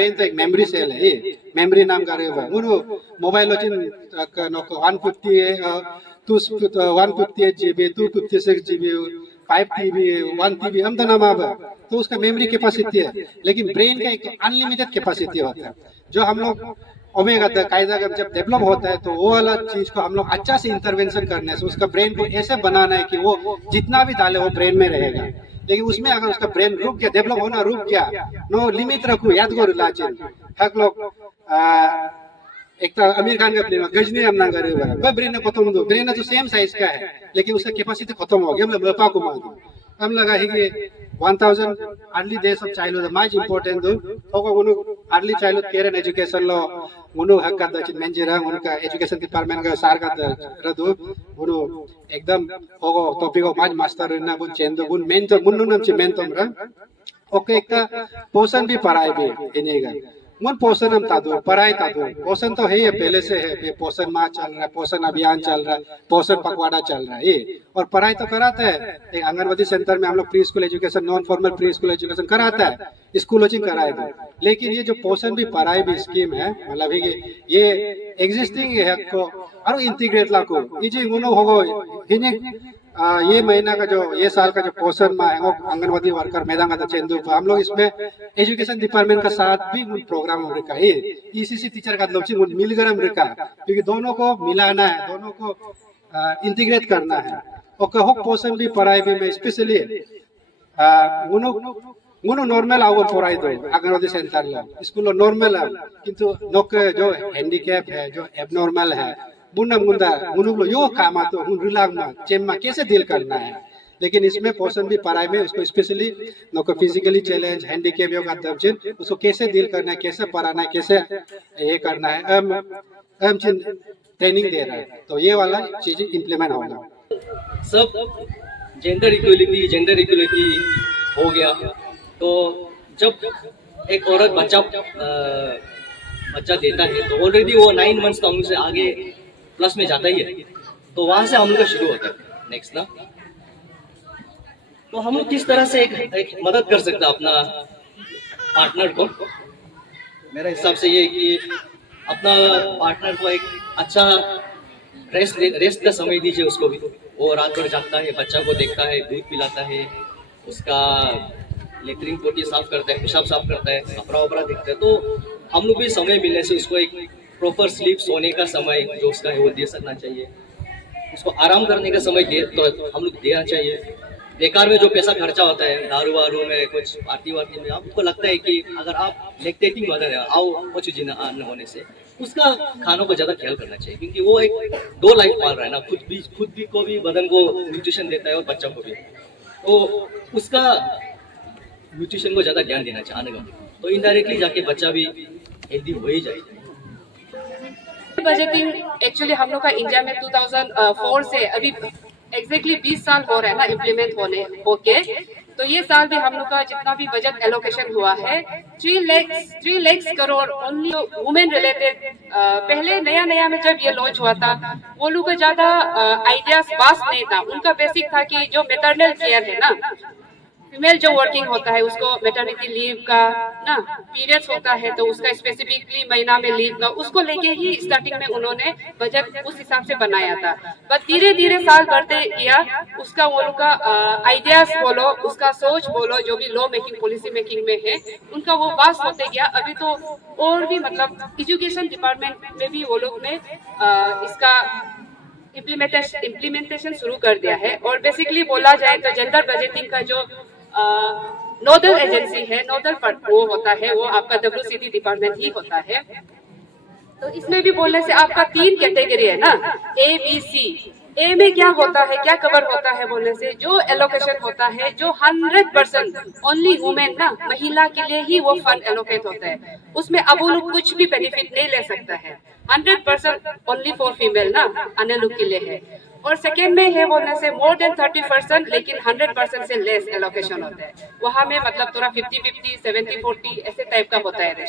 Brain तो एक memory cell है, ये मेमोरी नाम का रेवा उनो मोबाइल वचिन नको 158 GB 256 GB 5 TB 1 TB हम तो नाम आवा, तो उसका मेमोरी कैपेसिटी है। लेकिन ब्रेन का एक अनलिमिटेड कैपेसिटी होता है, जो हम लोग ओमेगा कायदा जब डेवलप होता है तो वो वाला चीज को हम लोग अच्छा से इंटरवेंशन करने से उसका ब्रेन को ऐसे बनाना है कि वो जितना भी डाले वो ब्रेन में रहेगा। लेकिन उसमें अगर उसका ब्रेन रुक गया, डेवलप होना रुक गया, नो लिमिट रखू याद करो लाचिन हक लोग एक तो आमिर खान का फिल्म गजनी हम ना करे हुआ है, ब्रेन खत्म दो, ब्रेन तो सेम साइज का है लेकिन उसका कैपेसिटी खत्म हो गया, हम लोग बपा को मार दो हम लगा है कि 1000 early days of childhood much important दो होगा उन early childhood care and education लो उन हक का दचिन मेंजेरा उनका एजुकेशन डिपार्टमेंट का सार का रदो उन एकदम होगो टॉपिक ऑफ मच मास्टर ना बुन चेंदो बुन मेन तो मुन्नु नम चे मेन तोमरा ओके एक पोषण भी पढ़ाई भी इनेगा मन पोषण हम तादो पढ़ाई तादो पोषण तो है ये पहले से है, पोषण माह चल रहा है, पोषण अभियान चल रहा है, पोषण पखवाड़ा चल रहा है ये, और पढ़ाई तो कराता है। एक आंगनबाड़ी सेंटर में हम लोग pre school education non formal pre school education कराता है, स्कूल कोचिंग कराए दो। लेकिन ये जो पोषण भी पढ़ाई भी स्कीम है मतलब ये एग्जिस्टिंग है को और इंटीग्रेट ला को ये उनो होगो ये महीना का जो ये साल का जो पोषण माह है वो आंगनबाड़ी वर्कर मैदान का चेंदू हम लोग इसमें एजुकेशन डिपार्टमेंट का साथ भी प्रोग्राम हो रखा है, ईसीसी टीचर का लोग मिलकर हम रखा क्योंकि दोनों को मिलाना है, दोनों को इंटीग्रेट करना है। और पोषण भी पढ़ाई भी में स्पेशली उनो नॉर्मल आओ पढ़ाई दो आंगनबाड़ी सेंटर ला स्कूल नॉर्मल है किंतु लोग जो हैंडीकैप है जो एबनॉर्मल है बुना मुंदा मुनुगलो यो कामा तो हुन रिलाग मा चेम्मा कैसे डील करना है। लेकिन इसमें पोषण भी पढ़ाई में उसको स्पेशली नको फिजिकली चैलेंज हैंडीकैप योगा दर्जन उसको कैसे डील करना है, कैसे पढ़ाना है, कैसे ये करना है हम चिन ट्रेनिंग दे रहा है, तो ये वाला चीज इम्प्लीमेंट होगा। सब जेंडर इक्वलिटी हो गया तो जब एक औरत बच्चा देता है तो ऑलरेडी वो 9 मंथ्स का से आगे प्लस में जाता ही है, तो वहां से हम लोग का शुरू होता है नेक्स्ट ना। तो हम लोग किस तरह से एक मदद कर सकते हैं अपना पार्टनर को, मेरे हिसाब से ये कि अपना पार्टनर को एक अच्छा रेस्ट का समय दीजिए उसको भी। वो रात भर जागता है, बच्चा को देखता है, दूध पिलाता है, उसका लेटरिन पोटी साफ करता है, पेशाब साफ करता है, कपड़ा वपड़ा देखता है। तो हम लोग भी समय मिलने से उसको एक प्रॉपर स्लीप सोने का समय जो उसका है वो दे सकना चाहिए, उसको आराम करने का समय दे तो हम लोग देना चाहिए। बेकार में जो पैसा खर्चा होता है दारू वारू में कुछ पार्टी वार्टी में, आपको लगता है कि अगर आप लेक्टेटिंग मदर है आओ कुछ जिन होने से उसका खानों को ज्यादा ख्याल करना चाहिए, क्योंकि वो एक 2 लाइफ पाल रहा है ना, खुद भी को भी बदन को न्यूट्रिशन देता है और बच्चा को भी, तो उसका न्यूट्रिशन को ज्यादा ध्यान देना चाहिए आने का, तो इनडायरेक्टली जाके बच्चा भी हेल्दी हो ही जाएगा। बजटिंग एक्चुअली हम लोग का इंडिया में 2004 से अभी एग्जैक्टली 20 साल हो रहा है ना इम्प्लीमेंट होके, तो ये साल भी हम लोग का जितना भी बजट एलोकेशन हुआ है 3 lakh crore only women related. पहले नया में जब ये लॉन्च हुआ था वो लोग को ज्यादा आइडियाज वास्ट नहीं था, उनका बेसिक था कि जो मैटरनल केयर है ना, फीमेल जो वर्किंग होता है उसको मैटरनिटी लीव का ना पीरियड्स होता है तो उसका स्पेसिफिकली महीना में लीव का उसको लेके ही स्टार्टिंग में उन्होंने बजट उस हिसाब से बनाया था। बट धीरे धीरे साल बढ़ते गया उसका वो लोग का आइडियाज बोलो, उसका सोच बोलो, जो भी लॉ मेकिंग पॉलिसी मेकिंग में है उनका वो वास्ट होते गया। अभी तो और भी मतलब एजुकेशन डिपार्टमेंट में भी वो लोग ने इसका इम्प्लीमेंटेशन शुरू कर दिया है। और बेसिकली बोला जाए तो जेंडर बजटिंग का जो नोडल एजेंसी है, नोडल वो होता है वो आपका WCD डिपार्टमेंट ही होता है। तो इसमें भी बोलने से आपका 3 कैटेगरी है ना, ABC। ए में क्या होता है, क्या कवर होता है बोलने से जो एलोकेशन होता है जो 100% ओनली वुमेन ना महिला के लिए ही वो फंड एलोकेट होता है, उसमें अब वो लोग कुछ भी बेनिफिट नहीं ले सकता है। 100% ओनली फॉर फीमेल ना अन्य लोग के लिए है। और सेकेंड में है बोलने से मोर देन 30% लेकिन 100% से लेस एलोकेशन होता है, वहां में मतलब थोड़ा 50-50 70-40 ऐसे टाइप का होता है रेशियो।